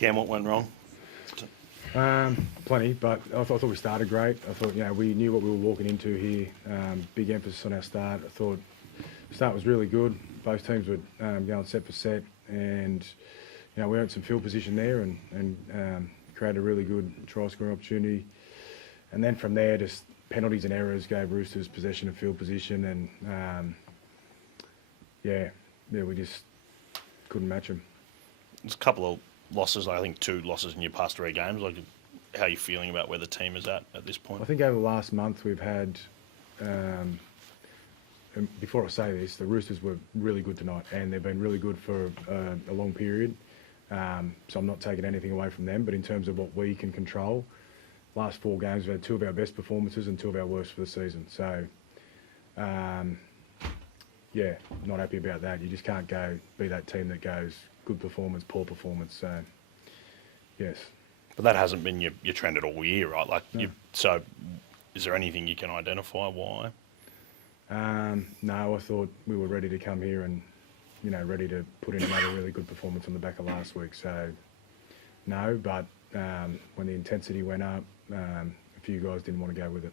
Cam, what went wrong? Plenty, but I thought we started great. I thought, we knew what we were walking into here. Big emphasis on our start. I thought the start was really good. Both teams were going set for set, and we earned some field position there and created a really good try scoring opportunity. And then from there, just penalties and errors gave Roosters possession of field position, and we just couldn't match them. There's a couple of losses, I think 2 losses in your past 3 games. Like, how are you feeling about where the team is at this point? I think over the last month we've had, and before I say this, the Roosters were really good tonight, and they've been really good for a long period. So I'm not taking anything away from them, but in terms of what we can control, last 4 games we've had 2 of our best performances and 2 of our worst for the season. So, not happy about that. You just can't be that team that goes good performance, poor performance. So, yes. But that hasn't been your trend at all year, right? Like, no. So is there anything you can identify why? No, I thought we were ready to come here and, ready to put in another really good performance on the back of last week. So, no, but when the intensity went up, a few guys didn't want to go with it.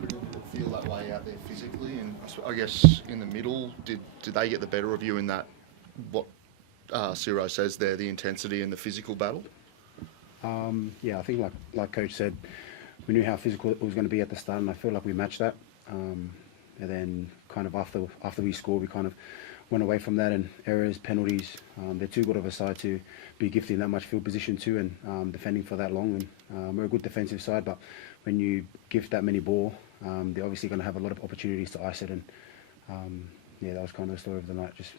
Did it feel that way out there physically? And I guess in the middle, did they get the better of you in that, what Ciro says there, the intensity and the physical battle? I think like Coach said, we knew how physical it was going to be at the start, and I feel like we matched that. And then kind of after we scored, we kind of went away from that, and errors, penalties. They're too good of a side to be gifting that much field position to and defending for that long. And we're a good defensive side, but when you gift that many ball, they're obviously going to have a lot of opportunities to ice it. And that was kind of the story of the night. Just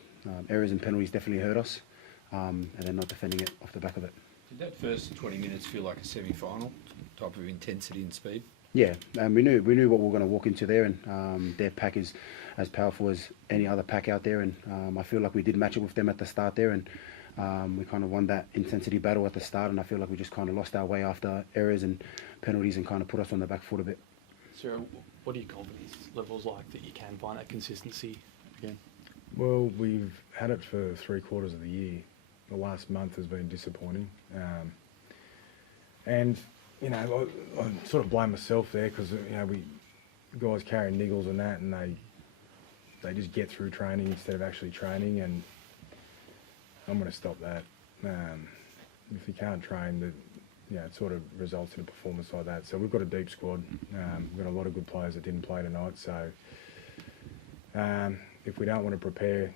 errors and penalties definitely hurt us, and then not defending it off the back of it. Did that first 20 minutes feel like a semi-final type of intensity and speed? Yeah, we knew what we were going to walk into there, and their pack is as powerful as any other pack out there, and I feel like we did match it with them at the start there, and we kind of won that intensity battle at the start, and I feel like we just kind of lost our way after errors and penalties and kind of put us on the back foot a bit. So what are your confidence levels like that you can find that consistency again? Well, we've had it for 3/4 of the year. The last month has been disappointing, and I sort of blame myself there because we guys carrying niggles and that, and they just get through training instead of actually training, and I'm going to stop that. If you can't train, it sort of results in a performance like that. So we've got a deep squad. We've got a lot of good players that didn't play tonight. So if we don't want to prepare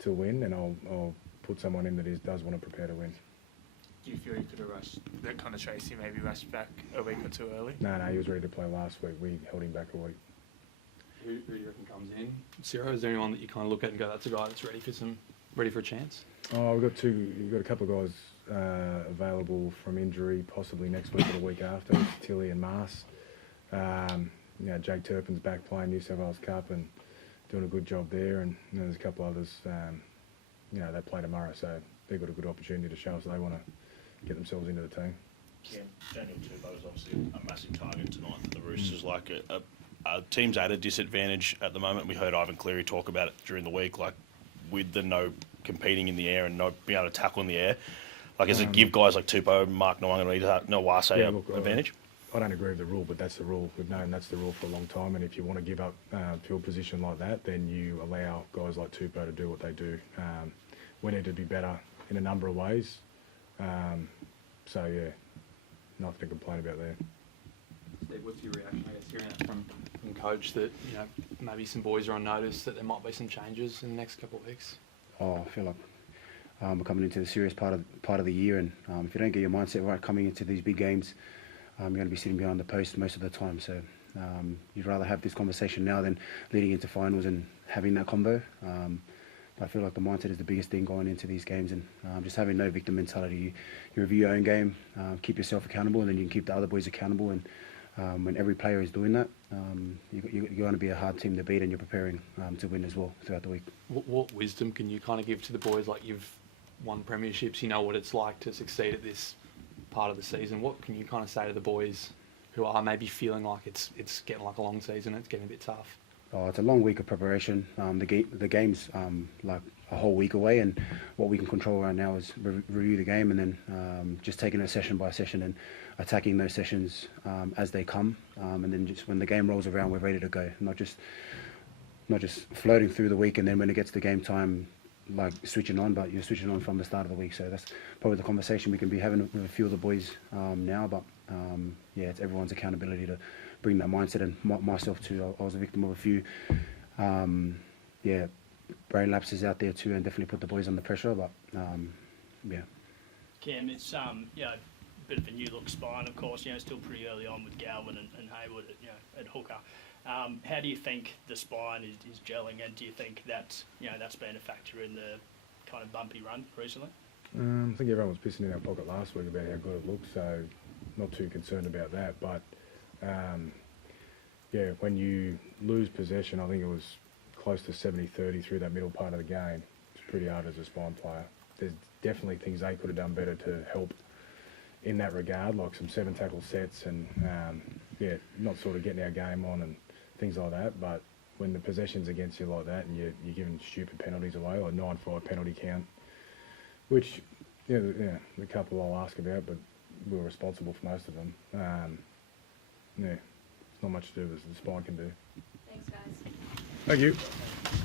to win, then I'll put someone in that does want to prepare to win. Do you feel you could have rushed that kind of Tracy, maybe rushed back a week or 2 early? No, he was ready to play last week. We held him back a week. Who do you reckon comes in? Ciro, is there anyone that you kind of look at and go, that's a guy that's ready for a chance? Oh, we've got a couple of guys available from injury, possibly next week or the week after. Tilly and Mars. Jake Turpin's back playing New South Wales Cup and doing a good job there, and there's a couple others. They play tomorrow, so they've got a good opportunity to show us they want to get themselves into the team. Daniel Turbo is obviously a massive target tonight for the Roosters. Like, a team's at a disadvantage at the moment. We heard Ivan Cleary talk about it during the week, like with the no competing in the air and no being able to tackle in the air. Like, does it give guys like Tupou, Mark Nawase an advantage? I don't agree with the rule, but that's the rule. We've known that's the rule for a long time, and if you want to give up field position like that, then you allow guys like Tupou to do what they do. We need to be better in a number of ways. Nothing to complain about there. Steve, what's your reaction, I guess, hearing that from Coach that, maybe some boys are on notice that there might be some changes in the next couple of weeks? Oh, I feel like we're coming into the serious part of the year, and if you don't get your mindset right coming into these big games, you're going to be sitting behind the post most of the time. So you'd rather have this conversation now than leading into finals and having that combo. I feel like the mindset is the biggest thing going into these games, and just having no victim mentality. You review your own game, keep yourself accountable, and then you can keep the other boys accountable. And when every player is doing that, you're going to be a hard team to beat, and you're preparing to win as well throughout the week. What wisdom can you kind of give to the boys? Like, you've won premierships, you know what it's like to succeed at this part of the season. What can you kind of say to the boys who are maybe feeling like it's getting like a long season, it's getting a bit tough? Oh, it's a long week of preparation. The games, like a whole week away, and what we can control right now is review the game and then just taking it session by session and attacking those sessions as they come, and then just when the game rolls around, we're ready to go. Not just floating through the week and then when it gets to game time, like switching on, but you're switching on from the start of the week. So that's probably the conversation we can be having with a few of the boys now. But yeah, it's everyone's accountability to bring that mindset, and myself too. I was a victim of a few brain lapses out there too, and definitely put the boys under pressure. But yeah. Cam, it's a bit of a new look spine, of course. Still pretty early on with Galvin and Hayward, at hooker. How do you think the spine is gelling, and do you think that's been a factor in the kind of bumpy run recently? I think everyone was pissing in our pocket last week about how good it looked, so not too concerned about that. But when you lose possession, I think it was close to 70-30 through that middle part of the game. It's pretty hard as a spine player. There's definitely things they could have done better to help in that regard, like some 7-tackle sets and not sort of getting our game on and things like that. But when the possession's against you like that and you're giving stupid penalties away, or 9-5 penalty count, which the couple I'll ask about, but we were responsible for most of them. It's not much to do as the spine can do. Thanks, guys. Thank you.